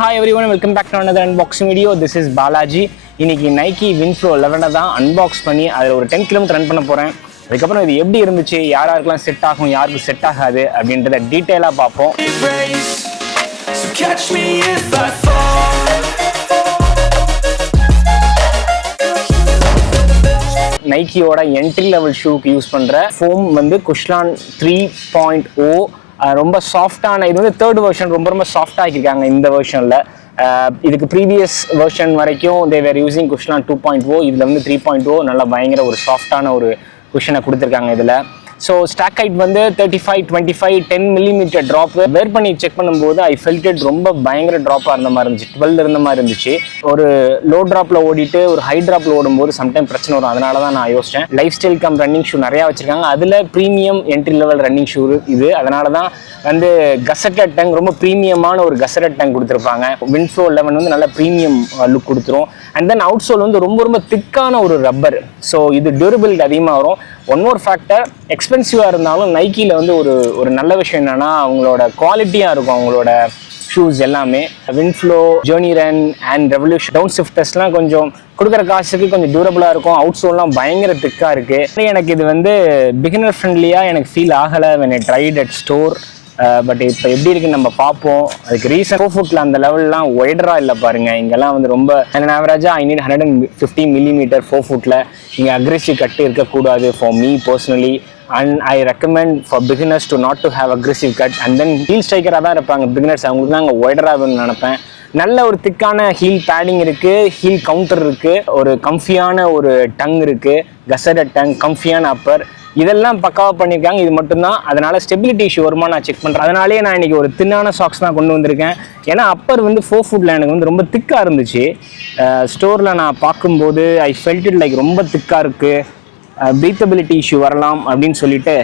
Hi everyone, welcome back to another unboxing video. This is Balaji. இன்னைக்கு Nike Winflow 11 தான் unbox பண்ணி அதில் ஒரு 10 km ரன் பண்ண போகிறேன். அதுக்கப்புறம் இது எப்படி இருந்துச்சு, யாருக்கெல்லாம் செட் ஆகும், யாருக்கு செட் ஆகாது அப்படின்றத டீட்டெயிலாக பார்ப்போம். நைக்கியோட என்ட்ரி லெவல் ஷூக்கு யூஸ் பண்ணுற ஃபோம் வந்து குஷ்லான் 3.0. ரொம்ப சாஃப்டான, இது வந்து தேர்ட் வெர்ஷன், ரொம்ப சாஃப்டாக ஆக்கியிருக்காங்க இந்த வெர்ஷனில். இதுக்கு ப்ரீவியஸ் வெர்ஷன் வரைக்கும் தேவர் யூஸிங் குஷ்லான் 2.0. இதில் வந்து 3.0 நல்லா பயங்கர ஒரு சாஃப்டான ஒரு குஷனை கொடுத்துருக்காங்க இதில். ஸோ ஸ்டாக் ஹைட் வந்து 35, 25, 10 mm ட்ராப். வேர் பண்ணி செக் பண்ணும்போது ஐ ஃபெல்ட் இட் ரொம்ப பயங்கர ட்ராப்பாக இருந்த மாதிரி இருந்துச்சு, 12 இருந்த மாதிரி இருந்துச்சு. ஒரு லோ ட்ராப்பில் ஓடிட்டு ஒரு ஹை ட்ராப்பில் ஓடும்போது சம்டைம் பிரச்சனை வரும். அதனால தான் நான் யோசித்தேன். Life style come running shoe நிறையா வச்சுருக்காங்க, அதில் premium entry level running shoe இது. அதனால தான் வந்து கசட்டட் டங், ரொம்ப ப்ரீமியமான ஒரு கசட்டட் டங் கொடுத்துருப்பாங்க. Winflow 11 வந்து நல்ல ப்ரீமியம் லுக் கொடுத்துரும். அண்ட் தென் அவுட் சோல் வந்து ரொம்ப திக்கான ஒரு ரப்பர். ஸோ இது டியூரபிலிட்டி அதிகமாக வரும். ஒன் மோர் ஃபேக்டர், எக்ஸ்பென்சிவாக இருந்தாலும் நைக்கியில் வந்து ஒரு நல்ல விஷயம் என்னென்னா அவங்களோட குவாலிட்டியாக இருக்கும் அவங்களோட ஷூஸ் எல்லாமே. Winflow, Journey Run and revolution town ஷிஃப்டர்ஸ்லாம் கொஞ்சம் கொடுக்குற காசுக்கு கொஞ்சம் டியூரபிளாக இருக்கும். அவுட் சோல்லாம் பயங்கர திக்காக இருக்குது. எனக்கு இது வந்து பிகினர் ஃப்ரெண்ட்லியாக எனக்கு ஃபீல் ஆகலை when I tried at store. But இப்போ எப்படி இருக்குன்னு நம்ம பார்ப்போம். அதுக்கு ரீசன் ஃபோஃபுட்டில் அந்த லெவல்லாம் ஒய்டராக இல்லை பாருங்கள். இங்கெல்லாம் வந்து ரொம்ப ஆவரேஜாக ஐ நீட் 150 mm ஃபோஃபுட்டில். இங்கே அக்ரெசிவ் கட்டு இருக்கக்கூடாது for me personally. And I recommend for beginners to not to have aggressive cut. And then heel ஸ்ட்ரைக்கராக தான் இருப்பாங்க பிகினர்ஸ், அவங்களுக்கு தான் அங்கே ஒய்டராக வேணும்னு நினைப்பேன். நல்ல ஒரு திக்கான ஹீல் பேடிங் இருக்குது, ஹீல் கவுண்டர் இருக்குது, ஒரு கம்ஃபியான ஒரு டங் இருக்குது, கசடட் டங், கம்ஃபியான அப்பர், இதெல்லாம் பக்காவாக பண்ணியிருக்காங்க. இது மட்டும்தான், அதனால் ஸ்டெபிலிட்டி இஷ்யூ வருமா நான் செக் பண்ணுறேன். அதனாலேயே நான் இன்றைக்கி ஒரு தின்னான சாக்ஸ் தான் கொண்டு வந்திருக்கேன். ஏன்னா அப்பர் வந்து ஃபோஃபுட்டில் எனக்கு வந்து ரொம்ப திக்காக இருந்துச்சு. ஸ்டோரில் நான் பார்க்கும்போது ஐ ஃபெல்ட் இட் லைக் ரொம்ப திக்காக இருக்குது, ப்ரீத்தபிலிட்டி இஷ்யூ வரலாம் அப்படின்னு சொல்லிட்டு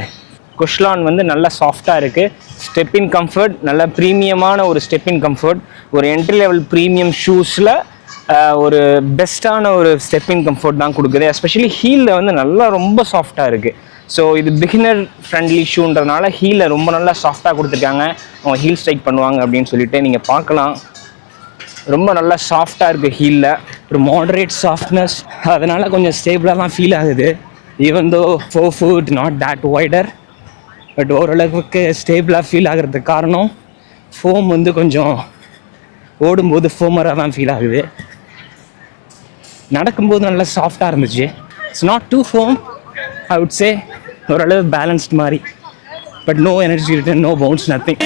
குஷ்லான் வந்து நல்லா சாஃப்டாக இருக்குது. ஸ்டெப்பின் கம்ஃபர்ட், நல்ல ப்ரீமியமான ஒரு ஸ்டெப்பின் கம்ஃபர்ட். ஒரு என்ட்ரி லெவல் ப்ரீமியம் ஷூஸில் ஒரு பெஸ்ட்டான ஒரு ஸ்டெப்பின் கம்ஃபர்ட் தான் கொடுக்குது. எஸ்பெஷலி ஹீலில் வந்து நல்லா ரொம்ப சாஃப்டாக இருக்குது. ஸோ இது பிகினர் ஃப்ரெண்ட்லி ஷூன்றதுனால ஹீலில் ரொம்ப நல்லா சாஃப்டாக கொடுத்துருக்காங்க. அவங்க ஹீல் ஸ்ட்ரைக் பண்ணுவாங்க அப்படின்னு சொல்லிட்டு நீங்கள் பார்க்கலாம். ரொம்ப நல்லா சாஃப்டாக இருக்குது ஹீலில், ஒரு மாடரேட் சாஃப்ட்னஸ். அதனால் கொஞ்சம் ஸ்டேபிளாக தான் ஃபீல் ஆகுது. Even though 4 foot not that wider, but ஓரளவுக்கு ஸ்டேபிளாக ஃபீல் ஆகிறதுக்கு காரணம் ஃபோம் வந்து கொஞ்சம் ஓடும்போது ஃபோமராக தான் ஃபீல் ஆகுது. நடக்கும்போது நல்லா சாஃப்டாக இருந்துச்சு. It's not too foam, I would say ஓரளவு பேலன்ஸ்ட் மாதிரி. But no energy return, no bounce, nothing.